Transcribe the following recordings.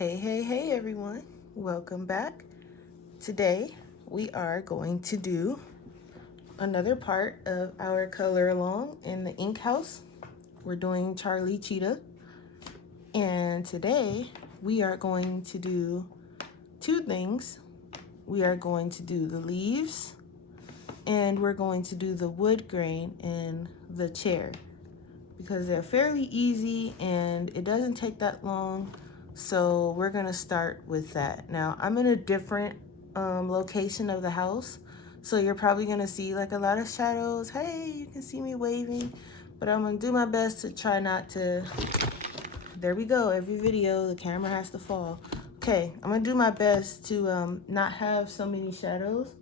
Hey everyone, welcome back. Today we are going to do another part of our color along in the ink house. We're doing Charlie Cheetah, and today we are going to do two things. We are going to do the leaves, and we're going to do the wood grain in the chair because they're fairly easy and it doesn't take that long. So we're gonna start with that. Now I'm in a different location of the house, so you're probably gonna see like a lot of shadows. Hey, you can see me waving, but I'm gonna do my best to try not to. There we go. Every video the camera has to fall. Okay, I'm gonna do my best to not have so many shadows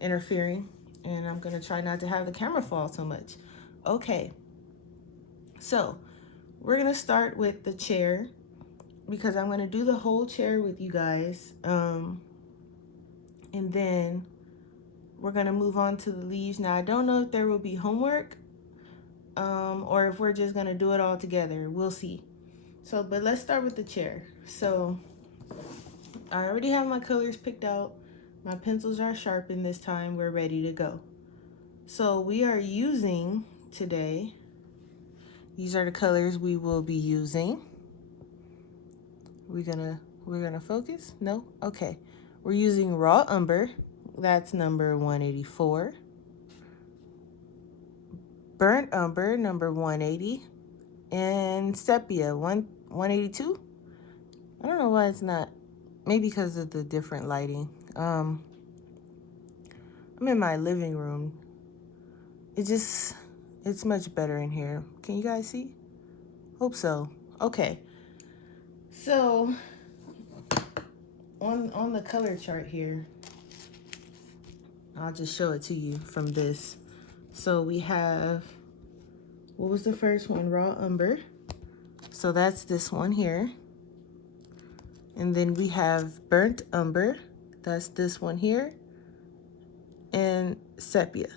interfering, and I'm gonna try not to have the camera fall so much. Okay, so we're gonna start with the chair because I'm gonna do the whole chair with you guys, and then we're gonna move on to the leaves. Now I don't know if there will be homework or if we're just gonna do it all together. We'll see. So, but let's start with the chair. So I already have my colors picked out. My pencils are sharpened this time. We're ready to go. So we are using today, these are the colors we will be using. We're gonna focus? No? Okay. We're using raw umber. That's number 184. Burnt umber, number 180. And sepia, 182. I don't know why it's not. Maybe because of the different lighting. I'm in my living room. It's much better in here. Can you guys see? Hope so. Okay. So on the color chart here, I'll just show it to you from this. So we have, what was the first one? Raw umber. So that's this one here. And then we have burnt umber. That's this one here. And sepia.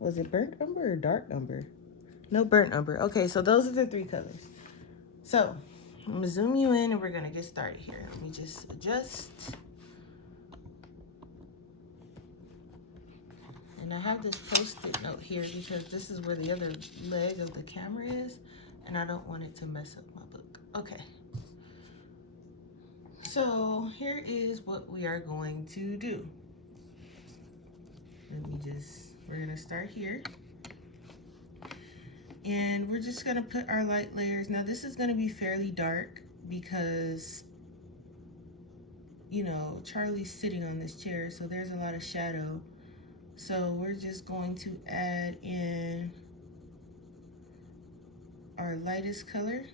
Was it burnt umber or dark umber? No, burnt umber. Okay, so those are the three colors. So I'm gonna zoom you in and we're gonna get started here. Let me just adjust. And I have this post-it note here because this is where the other leg of the camera is, and I don't want it to mess up my book. Okay. So here is what we are going to do. We're gonna start here. And we're just gonna put our light layers. Now this is gonna be fairly dark because, you know, Charlie's sitting on this chair, so there's a lot of shadow. So we're just going to add in our lightest color.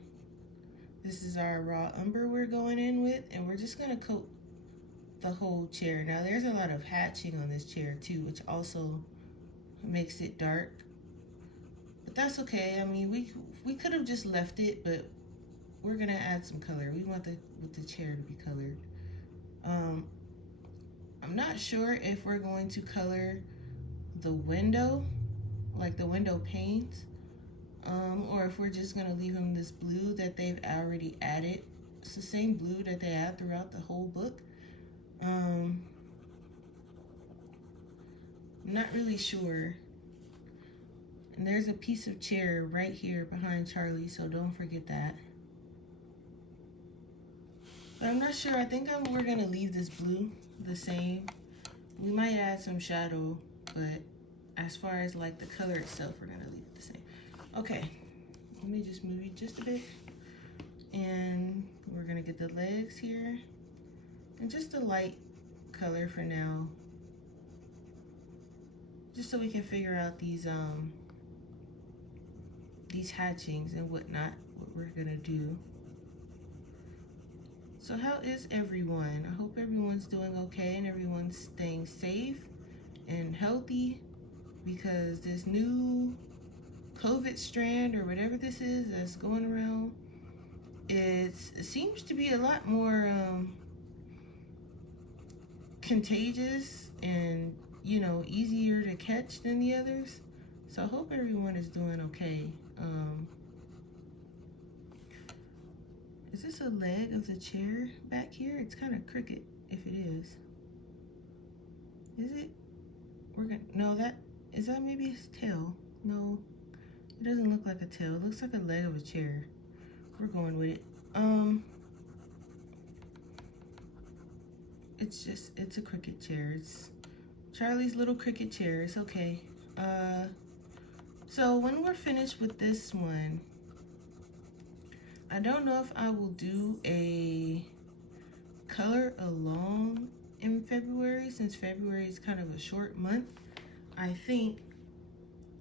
This is our raw umber we're going in with, and we're just gonna coat the whole chair. Now there's a lot of hatching on this chair too, which also makes it dark. But that's okay. I mean, we could have just left it, but we're gonna add some color. We want the chair to be colored. I'm not sure if we're going to color the window, like the window panes, or if we're just gonna leave them this blue that they've already added. It's the same blue that they add throughout the whole book. I'm not really sure. And there's a piece of chair right here behind Charlie, so don't forget that. But I'm not sure. I think we're gonna leave this blue the same. We might add some shadow, but as far as like the color itself, we're gonna leave it the same. Okay, let me just move you just a bit. And we're gonna get the legs here. And just a light color for now. Just so we can figure out these hatchings and whatnot, what we're gonna do. So how is everyone? I hope everyone's doing okay and everyone's staying safe and healthy, because this new COVID strand or whatever this is that's going around, it seems to be a lot more contagious and, you know, easier to catch than the others. So I hope everyone is doing okay. Is this a leg of the chair back here? It's kind of crooked if it is. Is it? No, is that maybe his tail? No, it doesn't look like a tail. It looks like a leg of a chair. We're going with it. It's a cricket chair. It's Charlie's little cricket chair. It's okay. So when we're finished with this one, I don't know if I will do a color along in February, since February is kind of a short month. I think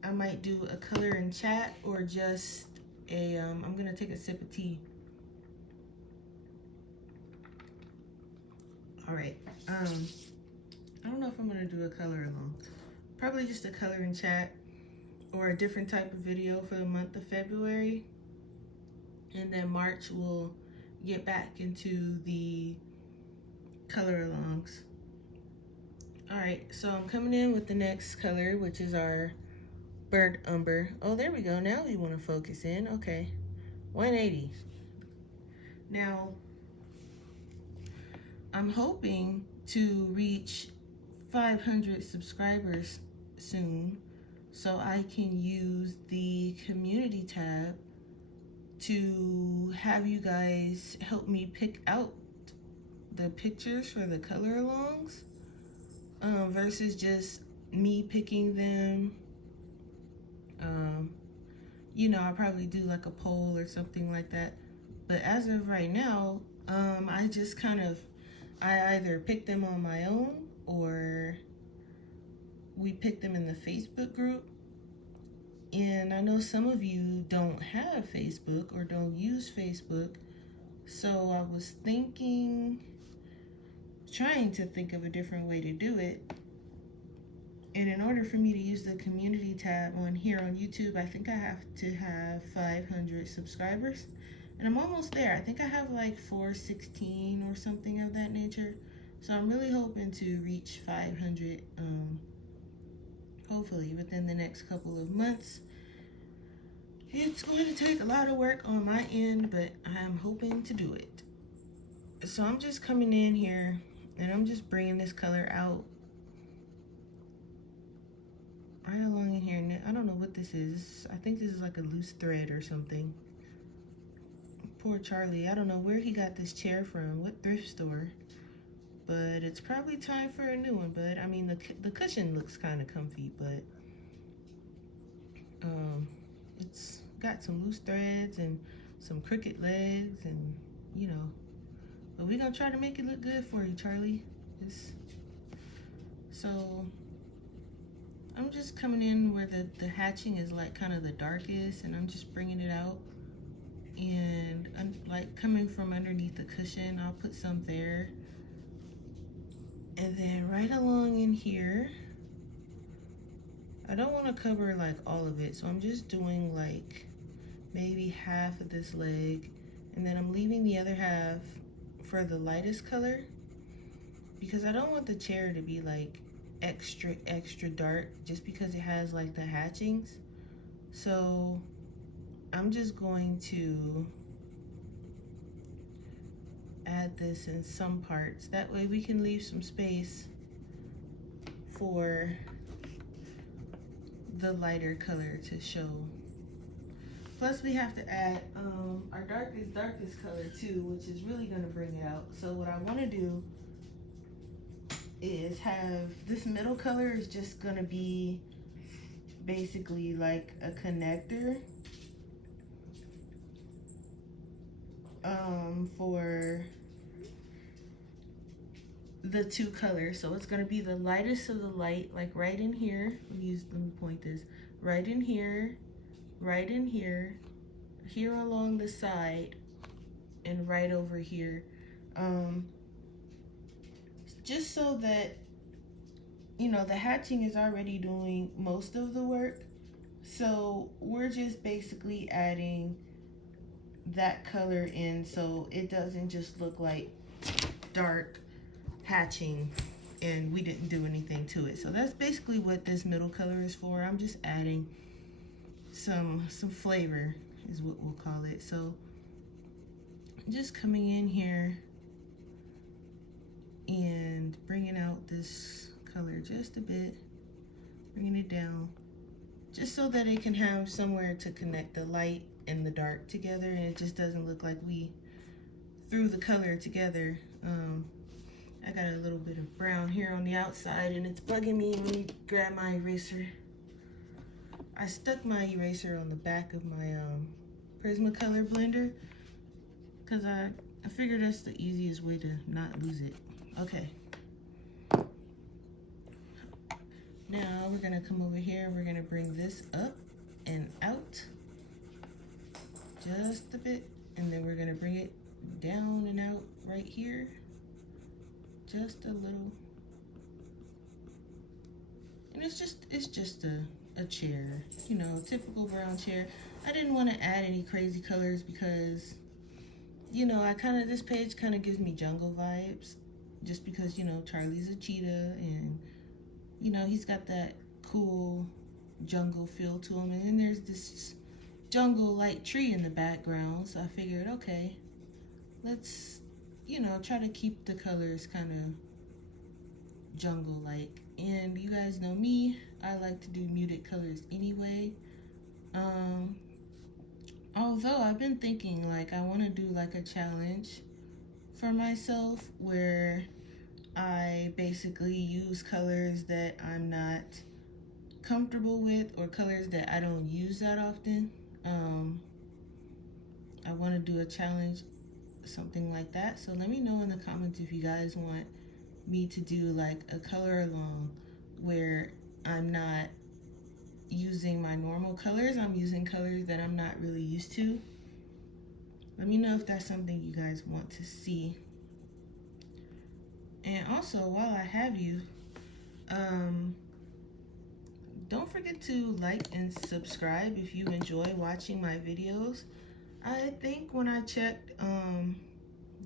I might do a color and chat, or just a, I'm gonna take a sip of tea. All right, I don't know if I'm gonna do a color along. Probably just a color and chat, or a different type of video for the month of February. And then March we'll get back into the color alongs. All right, so I'm coming in with the next color, which is our burnt umber. Oh, there we go. Now we want to focus in. Okay, 180. Now, I'm hoping to reach 500 subscribers soon, so I can use the community tab to have you guys help me pick out the pictures for the color alongs, versus just me picking them. You know, I'll probably do like a poll or something like that. But as of right now, I just I either pick them on my own, or we pick them in the Facebook group. And I know some of you don't have Facebook or don't use Facebook, so I was trying to think of a different way to do it. And in order for me to use the community tab on here on YouTube, I think I have to have 500 subscribers. And I'm almost there. I think I have like 416 or something of that nature. So I'm really hoping to reach 500, hopefully within the next couple of months. It's going to take a lot of work on my end, but I'm hoping to do it. So I'm just coming in here and I'm just bringing this color out right along in here. And I don't know what this is. I think this is like a loose thread or something. Poor Charlie. I don't know where he got this chair from, what thrift store. But it's probably time for a new one. But I mean, the cushion looks kind of comfy, but it's got some loose threads and some crooked legs, and you know, but we're gonna try to make it look good for you, Charlie. So I'm just coming in where the hatching is like kind of the darkest, and I'm just bringing it out, and like coming from underneath the cushion, I'll put some there. And then right along in here, I don't want to cover like all of it, so I'm just doing like maybe half of this leg, and then I'm leaving the other half for the lightest color, because I don't want the chair to be like extra dark just because it has like the hatchings. So I'm just going to add this in some parts, that way we can leave some space for the lighter color to show. Plus we have to add our darkest color too, which is really going to bring it out. So what I want to do is have this middle color is just going to be basically like a connector for the two colors. So it's going to be the lightest of the light, like right in here. Let me point this. Right in here, right in here, here along the side, and right over here. Just so that, you know, the hatching is already doing most of the work. So we're just basically adding that color in, so it doesn't just look like dark hatching and we didn't do anything to it. So that's basically what this middle color is for. I'm just adding some flavor is what we'll call it. So just coming in here and bringing out this color just a bit, bringing it down, just so that it can have somewhere to connect the light and the dark together, and it just doesn't look like we threw the color together. I got a little bit of brown here on the outside and it's bugging me. Let me grab my eraser. I stuck my eraser on the back of my Prismacolor blender because I figured that's the easiest way to not lose it. Okay. Now we're gonna come over here, we're gonna bring this up and out just a bit, and then we're gonna bring it down and out right here, just a little. And it's just a chair, you know, typical brown chair. I didn't want to add any crazy colors because, you know, this page kind of gives me jungle vibes, just because, you know, Charlie's a cheetah and, you know, he's got that cool jungle feel to him. And then there's this jungle like tree in the background. So I figured, okay, let's, you know, try to keep the colors kind of jungle like. And you guys know me, I like to do muted colors anyway. Although I've been thinking like I want to do like a challenge for myself where I basically use colors that I'm not comfortable with or colors that I don't use that often. I want to do a challenge, something like that. So let me know in the comments if you guys want me to do like a color along where I'm not using my normal colors, I'm using colors that I'm not really used to. Let me know if that's something you guys want to see. And also, while I have you, don't forget to like and subscribe if you enjoy watching my videos. I think when I checked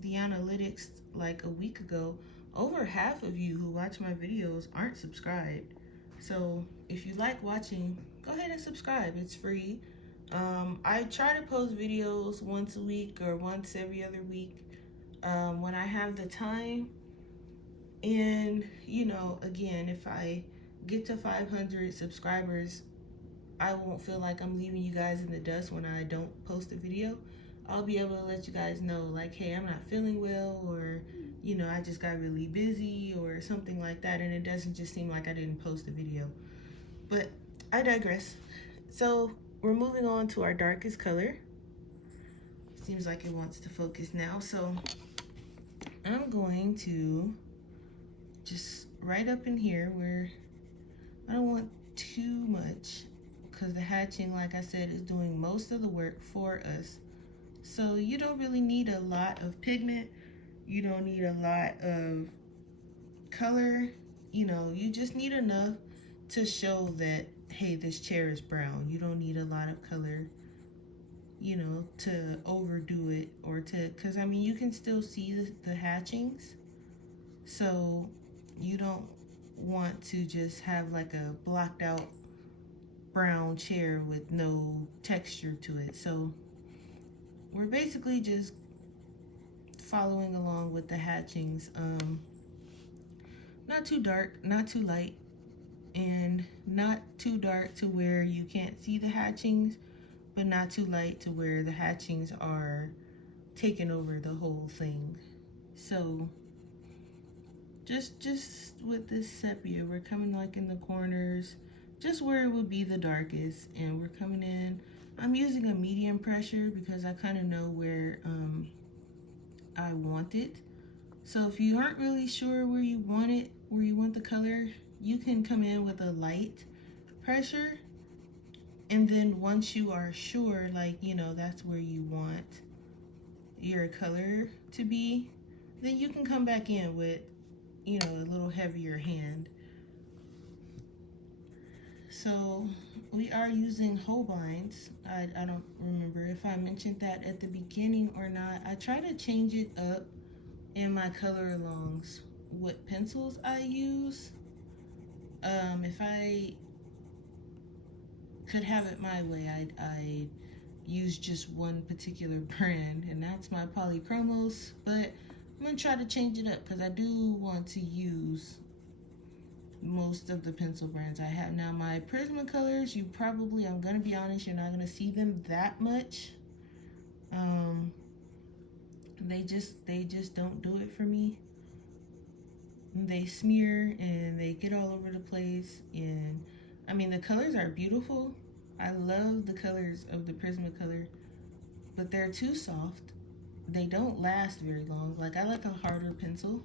the analytics like a week ago, over half of you who watch my videos aren't subscribed. So if you like watching, go ahead and subscribe. It's free. I try to post videos once a week or once every other week when I have the time. And, you know, again, if I get to 500 subscribers, I won't feel like I'm leaving you guys in the dust when I don't post a video. I'll be able to let you guys know, like, hey, I'm not feeling well, or, you know, I just got really busy or something like that, and it doesn't just seem like I didn't post a video. But I digress. So we're moving on to our darkest color. Seems like it wants to focus now. So I'm going to just right up in here where I don't want too much, because the hatching, like I said, is doing most of the work for us. So you don't really need a lot of pigment. You don't need a lot of color. You know, you just need enough to show that, hey, this chair is brown. You don't need a lot of color, you know, to overdo it or to, because I mean, you can still see the hatchings. So you don't want to just have like a blocked out brown chair with no texture to it. So we're basically just following along with the hatchings. Not too dark, not too light, and not too dark to where you can't see the hatchings, but not too light to where the hatchings are taking over the whole thing. So just with this sepia, we're coming like in the corners, just where it would be the darkest, and we're coming in. I'm using a medium pressure because I kind of know where I want it. So if you aren't really sure where you want it, where you want the color, you can come in with a light pressure, and then once you are sure, like, you know, that's where you want your color to be, then you can come back in with, you know, a little heavier hand. So we are using Holbein's. I don't remember if I mentioned that at the beginning or not. I try to change it up in my color alongs what pencils I use. If I could have it my way, I'd use just one particular brand, and that's my Polychromos, but I'm gonna try to change it up because I do want to use most of the pencil brands I have. Now my Prismacolors, you probably, I'm gonna be honest, you're not gonna see them that much. They just don't do it for me. They smear and they get all over the place, and I mean the colors are beautiful. I love the colors of the Prismacolor, but they're too soft. They don't last very long. Like, I like a harder pencil,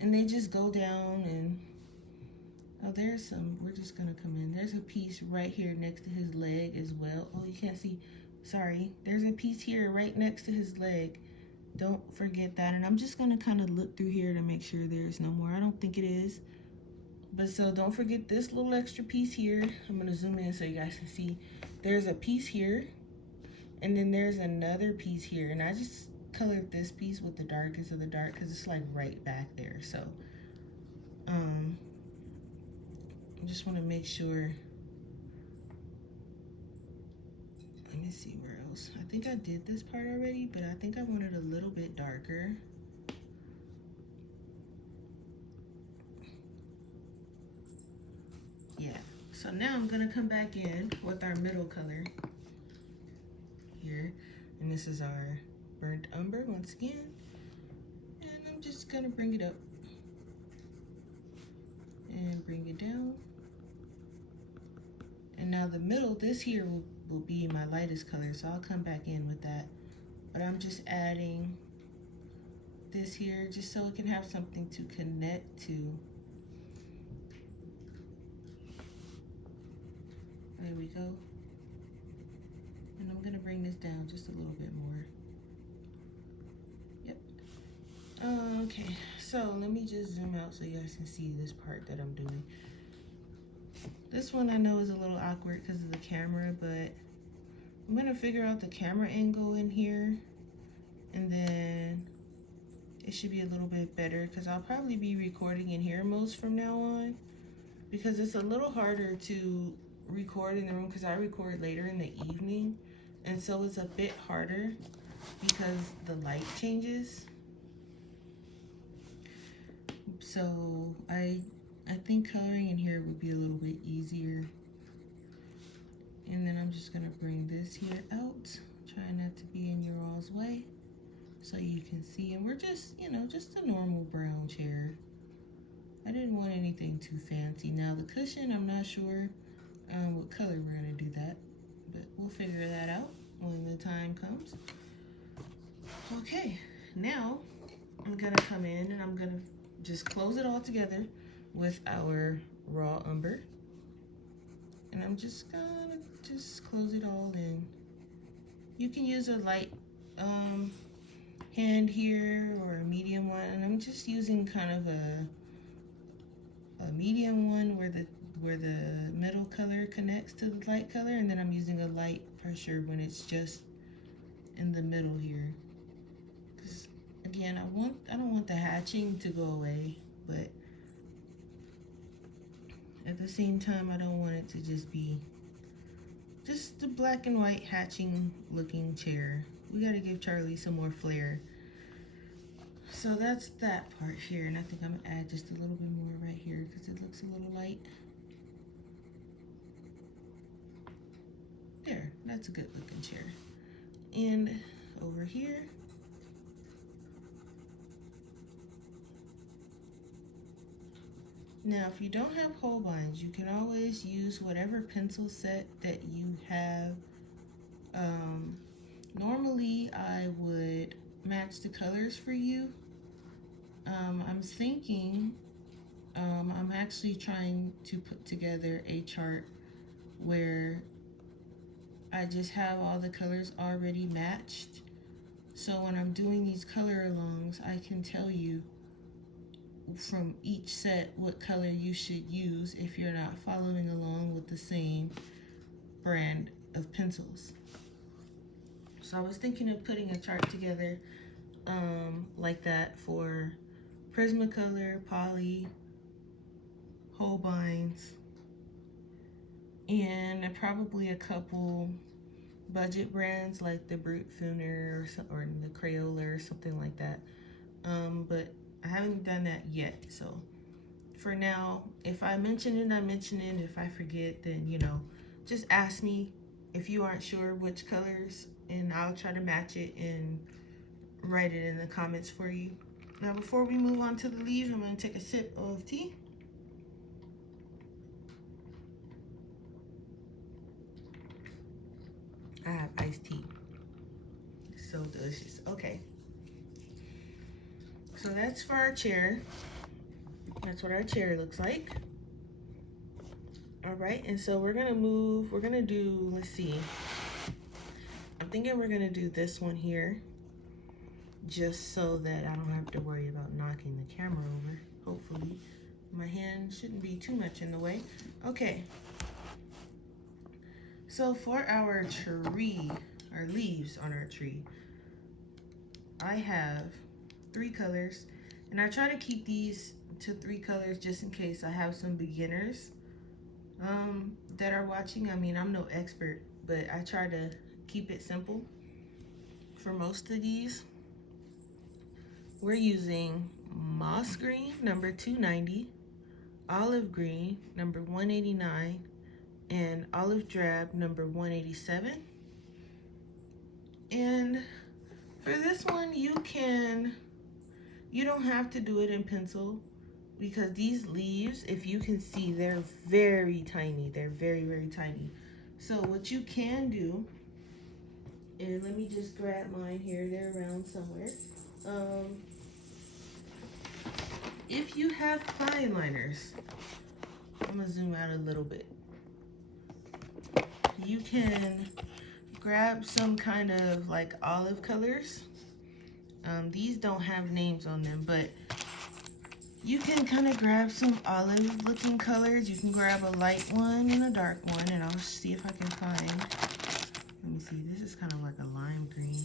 and they just go down. And oh, there's some, we're just gonna come in, there's a piece right here next to his leg as well. Oh, you can't see, sorry, there's a piece here right next to his leg. Don't forget that. And I'm just gonna kind of look through here to make sure there's no more. I don't think it is, but so don't forget this little extra piece here. I'm gonna zoom in so you guys can see. There's a piece here, and then there's another piece here, and I just colored this piece with the darkest of the dark because it's like right back there. So I just want to make sure. Let me see where else. I think I did this part already, but I think I want it a little bit darker. Yeah, so now I'm gonna come back in with our middle color here, and this is our burnt umber once again, and I'm just gonna bring it up and bring it down. And now the middle, this here will be my lightest color, so I'll come back in with that, but I'm just adding this here just so it can have something to connect to. There we go. And I'm gonna bring this down just a little bit more. Yep. Okay, so let me just zoom out so you guys can see this part that I'm doing. This one I know is a little awkward because of the camera, but I'm gonna figure out the camera angle in here, and then it should be a little bit better because I'll probably be recording in here most from now on, because it's a little harder to record in the room because I record later in the evening, and so it's a bit harder because the light changes. So I think coloring in here would be a little bit easier. And then I'm just gonna bring this here out, try not to be in your all's way so you can see. And we're just, you know, just a normal brown chair. I didn't want anything too fancy. Now the cushion, I'm not sure what color we're gonna do that, but we'll figure that out when the time comes. Okay, now I'm gonna come in and I'm gonna just close it all together with our raw umber, and I'm just gonna close it all in. You can use a light hand here or a medium one, and I'm just using kind of a medium one where the middle color connects to the light color, and then I'm using a light pressure when it's just in the middle here. Because again, I don't want the hatching to go away, but at the same time I don't want it to just be just the black and white hatching looking chair. We got to give Charlie some more flair. So that's that part here, and I think I'm gonna add just a little bit more right here because it looks a little light. There, that's a good looking chair. And over here, now if you don't have Holbeins, you can always use whatever pencil set that you have. Normally I would match the colors for you. I'm thinking, I'm actually trying to put together a chart where I just have all the colors already matched. So when I'm doing these color alongs, I can tell you from each set what color you should use if you're not following along with the same brand of pencils. So I was thinking of putting a chart together like that for Prismacolor, Poly, Holbeins, and probably a couple budget brands like the Brute Funer or the Crayola or something like that. But I haven't done that yet. So for now, if I mention it, I mention it. If I forget, then just ask me if you aren't sure which colors, and I'll try to match it and write it in the comments for you. Now, before we move on to the leaves, I'm going to take a sip of tea. I have iced tea. So delicious. Okay. So that's for our chair. That's what our chair looks like. All right, and so we're gonna do, let's see. I'm thinking we're gonna do this one here, just so that I don't have to worry about knocking the camera over, hopefully. My hand shouldn't be too much in the way. Okay. So for our tree, our leaves on our tree, I have 3 colors, and I try to keep these to 3 colors just in case I have some beginners that are watching. I mean, I'm no expert, but I try to keep it simple. For most of these, we're using moss green, number 290, olive green, number 189, and olive drab, number 187. And for this one, you don't have to do it in pencil, because these leaves, if you can see, they're very tiny. They're very, very tiny. So what you can do is, let me just grab mine here. They're around somewhere. If you have fine liners, I'm gonna zoom out a little bit. You can grab some kind of like olive colors. These don't have names on them, but you can kind of grab some olive looking colors. You can grab a light one and a dark one, and I'll see if I can find, let me see, this is kind of like a lime green.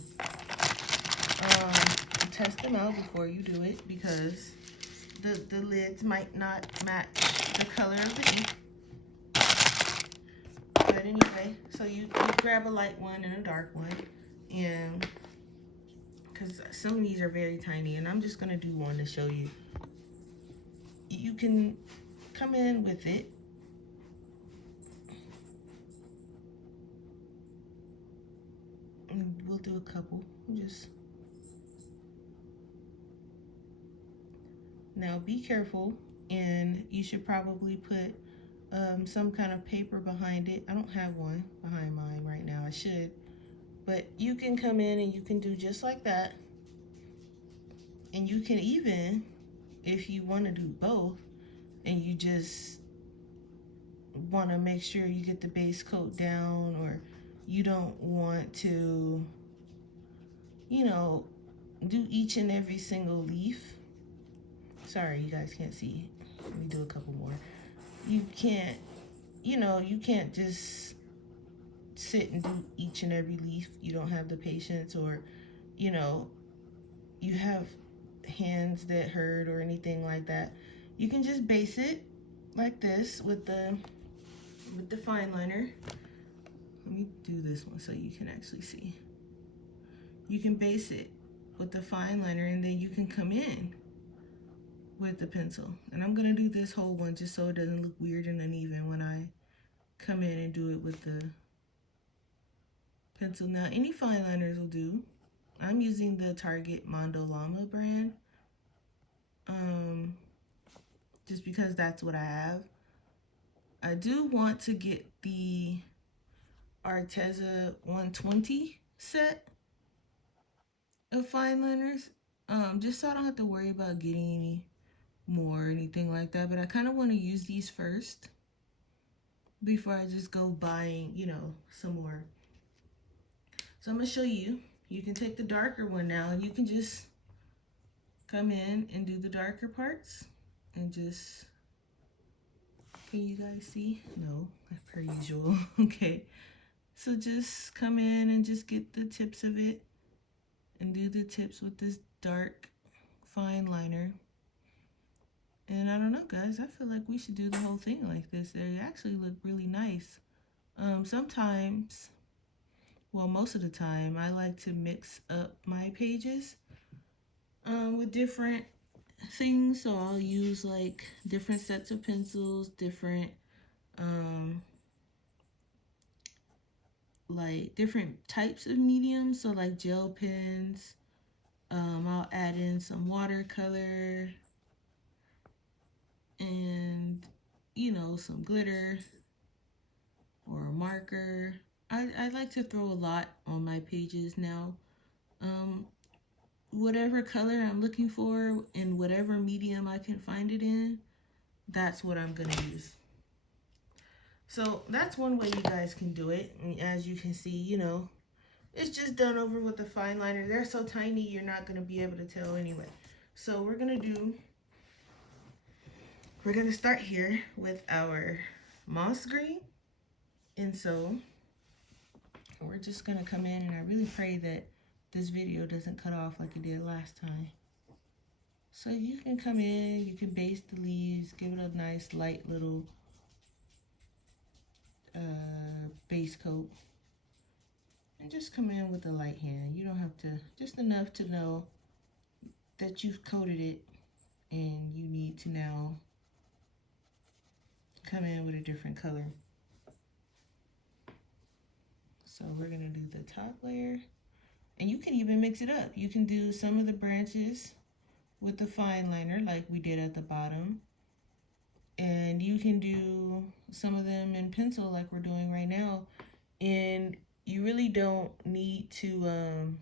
Test them out before you do it, because the lids might not match the color of the ink. But anyway, so you grab a light one and a dark one, and because some of these are very tiny, and I'm just going to do one to show you. You can come in with it. And we'll do a couple. Now be careful, and you should probably put some kind of paper behind it. I don't have one behind mine right now. I should. But you can come in and you can do just like that. And you can even, if you want to do both, and you just want to make sure you get the base coat down, or you don't want to, do each and every single leaf. Sorry, you guys can't see. Let me do a couple more. You can't, you can't just sit and do each and every leaf. You don't have the patience, or, you have hands that hurt or anything like that. You can just base it like this with the fine liner. Let me do this one so you can actually see. You can base it with the fine liner, and then you can come in with the pencil. And I'm gonna do this whole one just so it doesn't look weird and uneven when I come in and do it with the pencil. Now, any fine liners will do. I'm using the Target Mondo Llama brand, just because that's what I have. I do want to get the Arteza 120 set of fine liners, just so I don't have to worry about getting any more or anything like that. But I kind of want to use these first before I just go buying, some more. So I'm going to show you. You can take the darker one now, and you can just come in and do the darker parts, and just, can you guys see? No, per usual. Okay. So just come in and just get the tips of it and do the tips with this dark fine liner. And I don't know, guys, I feel like we should do the whole thing like this. They actually look really nice. Sometimes well, most of the time, I like to mix up my pages with different things. So I'll use like different sets of pencils, different like different types of mediums. So like gel pens. I'll add in some watercolor and some glitter or a marker. I like to throw a lot on my pages now. Um, Whatever color I'm looking for in whatever medium I can find it in, that's what I'm gonna use. So that's one way you guys can do it. And as you can see, it's just done over with a fine liner. They're so tiny, you're not gonna be able to tell anyway. So we're gonna start here with our moss green. And so we're just gonna come in, and I really pray that this video doesn't cut off like it did last time. So you can come in, you can base the leaves, give it a nice light little base coat, and just come in with a light hand. You don't have to, just enough to know that you've coated it and you need to now come in with a different color. So we're gonna do the top layer, and you can even mix it up. You can do some of the branches with the fine liner like we did at the bottom, and you can do some of them in pencil like we're doing right now. And you really don't need to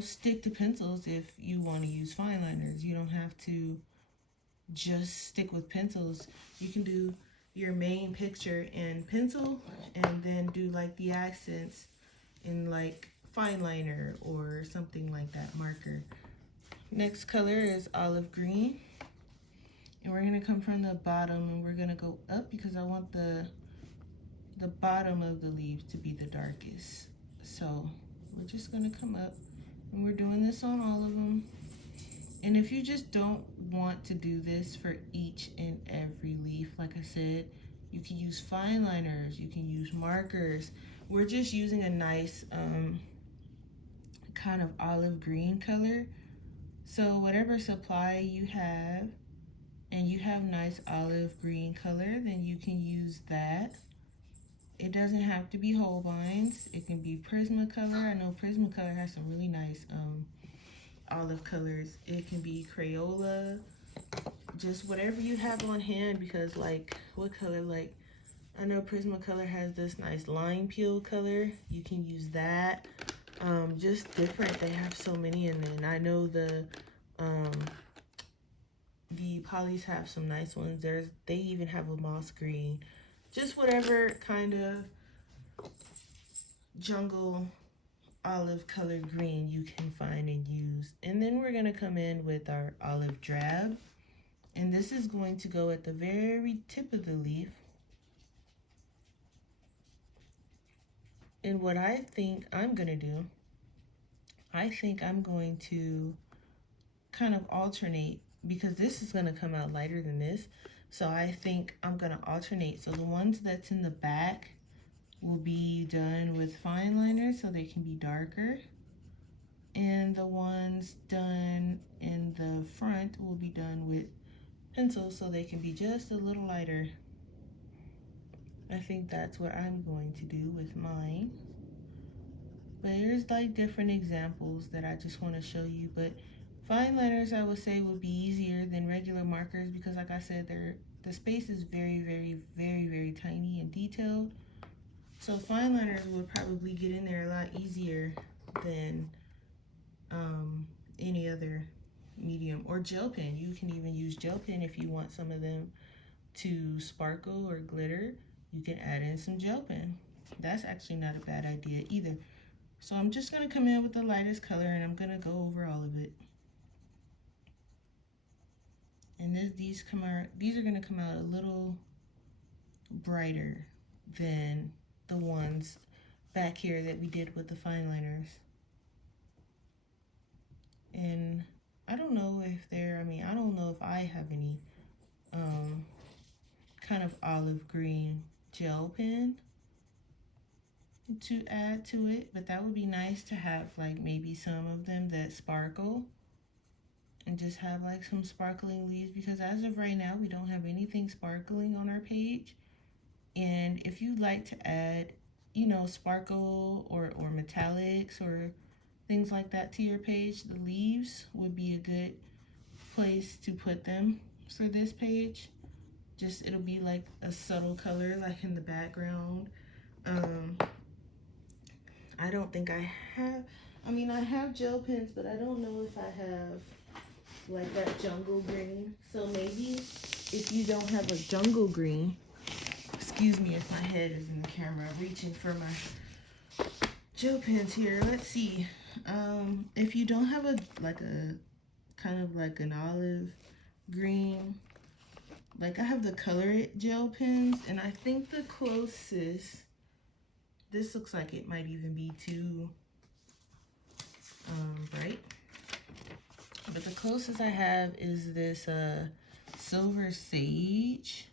stick to pencils if you want to use fine liners. You don't have to just stick with pencils. You can do your main picture in pencil and then do like the accents in like fine liner or something like that, marker. Next color is olive green. And we're gonna come from the bottom and we're gonna go up because I want the bottom of the leaves to be the darkest. So we're just gonna come up, and we're doing this on all of them. And if you just don't want to do this for each and every leaf, like I said, you can use fine liners, you can use markers. We're just using a nice kind of olive green color. So whatever supply you have, and you have nice olive green color, then you can use that. It doesn't have to be Holbein's. It can be Prismacolor. I know Prismacolor has some really nice olive colors. It can be Crayola. Just whatever you have on hand, because like what color, like I know Prismacolor has this nice lime peel color. You can use that. Just different. They have so many in there. And I know the polys have some nice ones. They even have a moss green. Just whatever kind of jungle olive colored green you can find and use. And then we're gonna come in with our olive drab. And this is going to go at the very tip of the leaf. And what I think I'm gonna do, I think I'm going to kind of alternate, because this is gonna come out lighter than this. So I think I'm gonna alternate. So the ones that's in the back will be done with fine liner so they can be darker. And the ones done in the front will be done with pencil so they can be just a little lighter. I think that's what I'm going to do with mine. But here's like different examples that I just want to show you. But fine liners, I would say, would be easier than regular markers because, like I said, the space is very, very, very, very tiny and detailed. So fine liners would probably get in there a lot easier than any other medium. Or gel pen. You can even use gel pen if you want some of them to sparkle or glitter. You can add in some gel pen. That's actually not a bad idea either. So I'm just going to come in with the lightest color, and I'm going to go over all of it. And these are going to come out a little brighter than the ones back here that we did with the fine liners. And I don't know if I don't know if I have any kind of olive green gel pen. to add to it, but that would be nice to have like maybe some of them that sparkle and just have like some sparkling leaves, because as of right now we don't have anything sparkling on our page. And if you'd like to add, you know, sparkle or metallics or things like that to your page, the leaves would be a good place to put them for this page. Just it'll be like a subtle color like in the background. I don't think I have, I mean I have gel pens, but I don't know if I have like that jungle green. So maybe if you don't have a jungle green, excuse me if my head is in the camera, reaching for my gel pens here. Let's see. If you don't have a kind of like an olive green, like I have the Color It gel pens, and I think the closest, this looks like it might even be too bright, but the closest I have is this Silver Sage,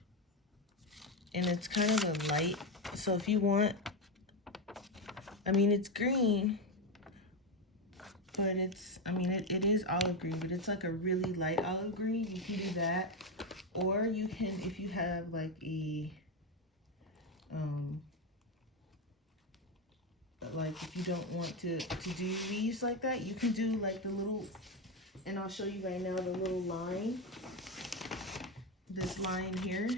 and it's kind of a light. So if you want, I mean it's green, but it's, I mean it is olive green, but it's like a really light olive green. You can do that, or you can, if you have like a like if you don't want to do leaves like that, you can do like the little, and I'll show you right now, the little line, this line here.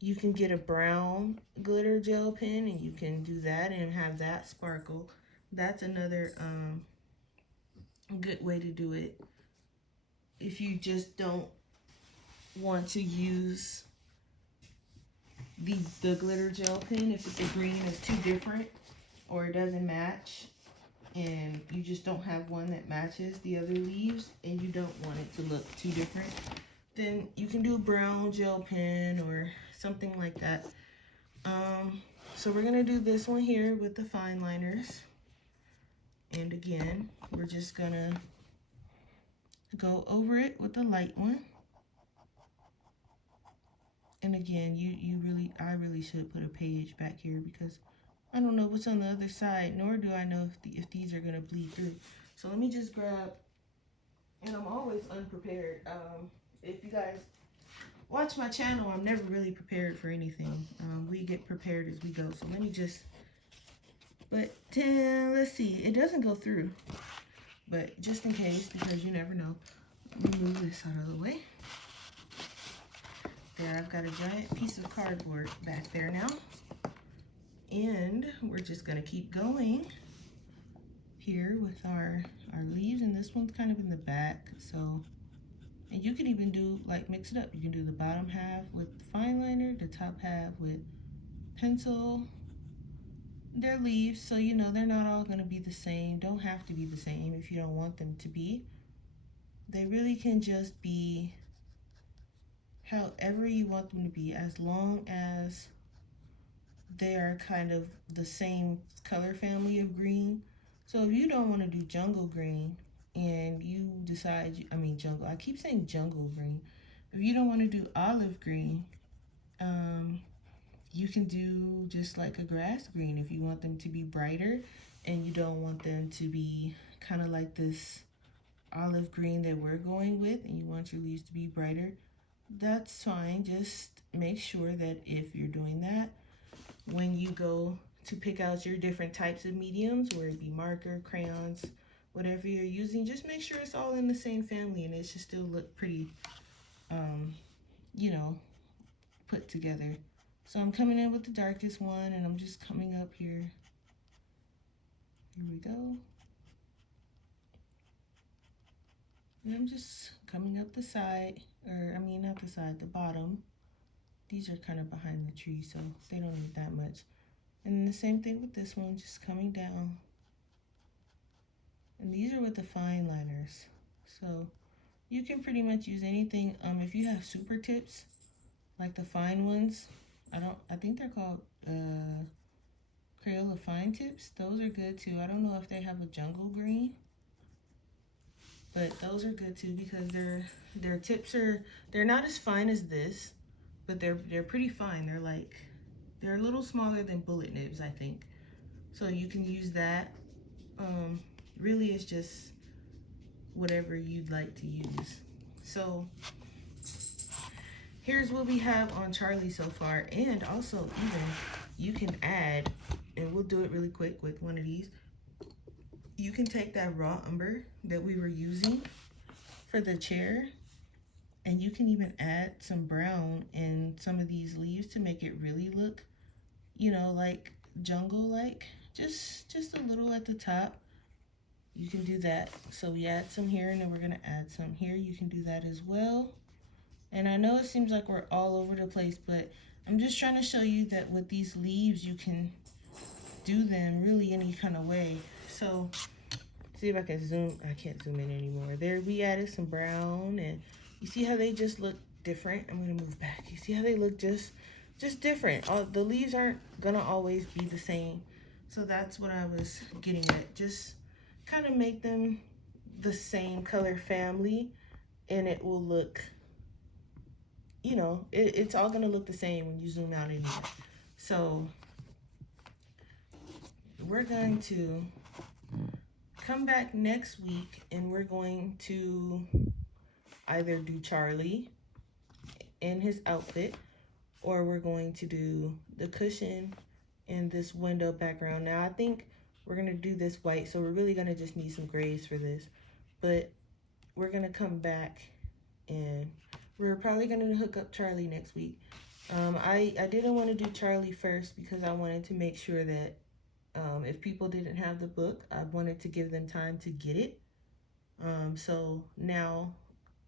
You can get a brown glitter gel pen and you can do that and have that sparkle. That's another good way to do it. If you just don't want to use the glitter gel pen, if the green is too different or it doesn't match, and you just don't have one that matches the other leaves and you don't want it to look too different, then you can do a brown gel pen or something like that. So we're gonna do this one here with the fine liners, and again we're just gonna go over it with the light one. And again, I really should put a page back here because I don't know what's on the other side, nor do I know if these are gonna bleed through. So let me just grab, and I'm always unprepared. If you guys watch my channel, I'm never really prepared for anything. We get prepared as we go. So let me just, but let's see, it doesn't go through, but just in case, because you never know, let me move this out of the way. There, I've got a giant piece of cardboard back there now. And we're just gonna keep going here with our leaves, and this one's kind of in the back. So, and you could even do, like, mix it up. You can do the bottom half with fine liner, the top half with pencil. They're leaves, so you know they're not all gonna be the same. Don't have to be the same if you don't want them to be. They really can just be however you want them to be, as long as they are kind of the same color family of green. So if you don't want to do jungle green and you decide, I mean jungle, I keep saying jungle green. If you don't want to do olive green, you can do just like a grass green if you want them to be brighter and you don't want them to be kind of like this olive green that we're going with, and you want your leaves to be brighter. That's fine. Just make sure that if you're doing that, when you go to pick out your different types of mediums, whether it be marker, crayons, whatever you're using, just make sure it's all in the same family and it should still look pretty, you know, put together. So I'm coming in with the darkest one, and I'm just coming up here. Here we go. And I'm just coming up the side, or I mean not the side, the bottom. These are kind of behind the tree, so they don't need that much. And the same thing with this one, just coming down. And these are with the fine liners. So you can pretty much use anything. If you have super tips, like the fine ones, I think they're called Crayola fine tips. Those are good too. I don't know if they have a jungle green, but those are good too because their tips are, they're not as fine as this, but they're pretty fine. They're like They're a little smaller than bullet nibs, I think. So you can use that. Really, it's just whatever you'd like to use. So here's what we have on Charlie so far. And also, even you can add, and we'll do it really quick with one of these. You can take that raw umber that we were using for the chair, and you can even add some brown in some of these leaves to make it really look, you know, like jungle-like. Just a little at the top. You can do that. So we add some here, and then we're gonna add some here. You can do that as well. And I know it seems like we're all over the place, but I'm just trying to show you that with these leaves, you can do them really any kind of way. So see if I can zoom. I can't zoom in anymore. There we added some brown, and you see how they just look different. I'm gonna move back. You see how they look just different. The leaves aren't gonna always be the same. So that's what I was getting at. Just kind of make them the same color family, and it will look, you know, it's all gonna look the same when you zoom out anyway. So we're going to come back next week, and we're going to either do Charlie in his outfit, or we're going to do the cushion in this window background. Now I think we're gonna do this white, so we're really gonna just need some grays for this, but we're gonna come back and we're probably gonna hook up Charlie next week. I didn't want to do Charlie first because I wanted to make sure that if people didn't have the book, I wanted to give them time to get it. So now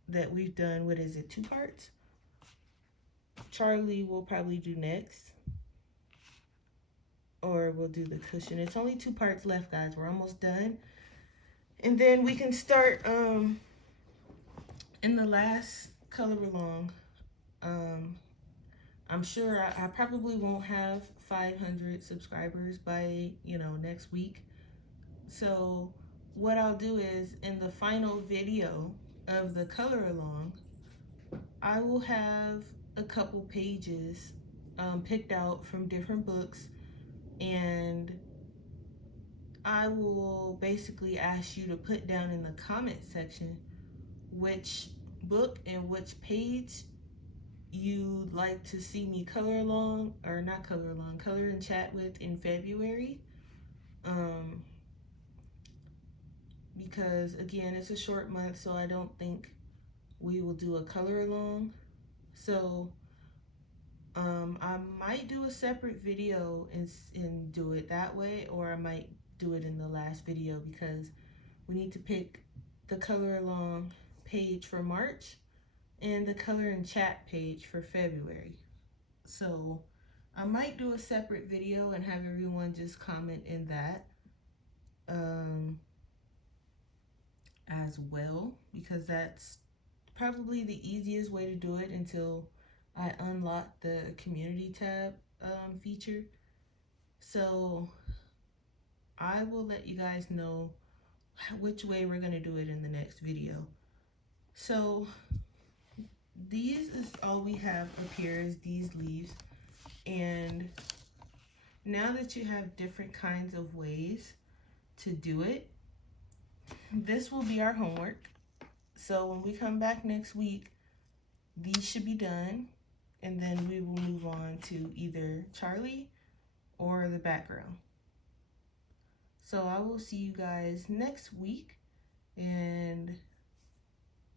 that we've done, what is it, 2 parts? Charlie will probably do next, or we'll do the cushion. It's only 2 parts left, guys. We're almost done. And then we can start in the last color along. I'm sure I probably won't have 500 subscribers by, you know, next week. So what I'll do is in the final video of the color along, I will have a couple pages picked out from different books, and I will basically ask you to put down in the comment section which book and which page you'd like to see me color along, or not color along, color and chat with in February. Because again, it's a short month, so I don't think we will do a color along. So I might do a separate video and do it that way, or I might do it in the last video, because we need to pick the color along page for March and the color and chat page for February. So I might do a separate video and have everyone just comment in that as well, because that's probably the easiest way to do it until I unlock the community tab feature. So I will let you guys know which way we're gonna do it in the next video. So these is all we have up here, is these leaves. And now that you have different kinds of ways to do it, this will be our homework. So when we come back next week, these should be done, and then we will move on to either Charlie or the background. So I will see you guys next week, and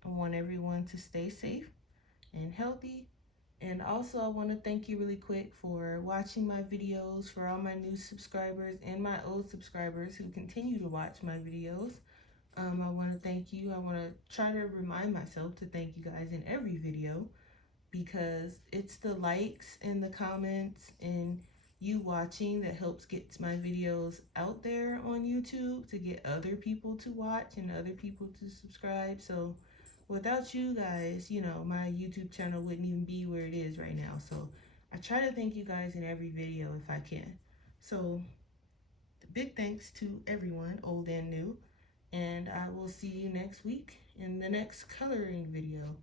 I want everyone to stay safe and healthy. And also I want to thank you really quick for watching my videos, for all my new subscribers and my old subscribers who continue to watch my videos. I want to thank you. I want to try to remind myself to thank you guys in every video, because it's the likes and the comments and you watching that helps get my videos out there on YouTube, to get other people to watch and other people to subscribe. So without you guys, you know, my YouTube channel wouldn't even be where it is right now. So I try to thank you guys in every video if I can. So big thanks to everyone, old and new. And I will see you next week in the next coloring video.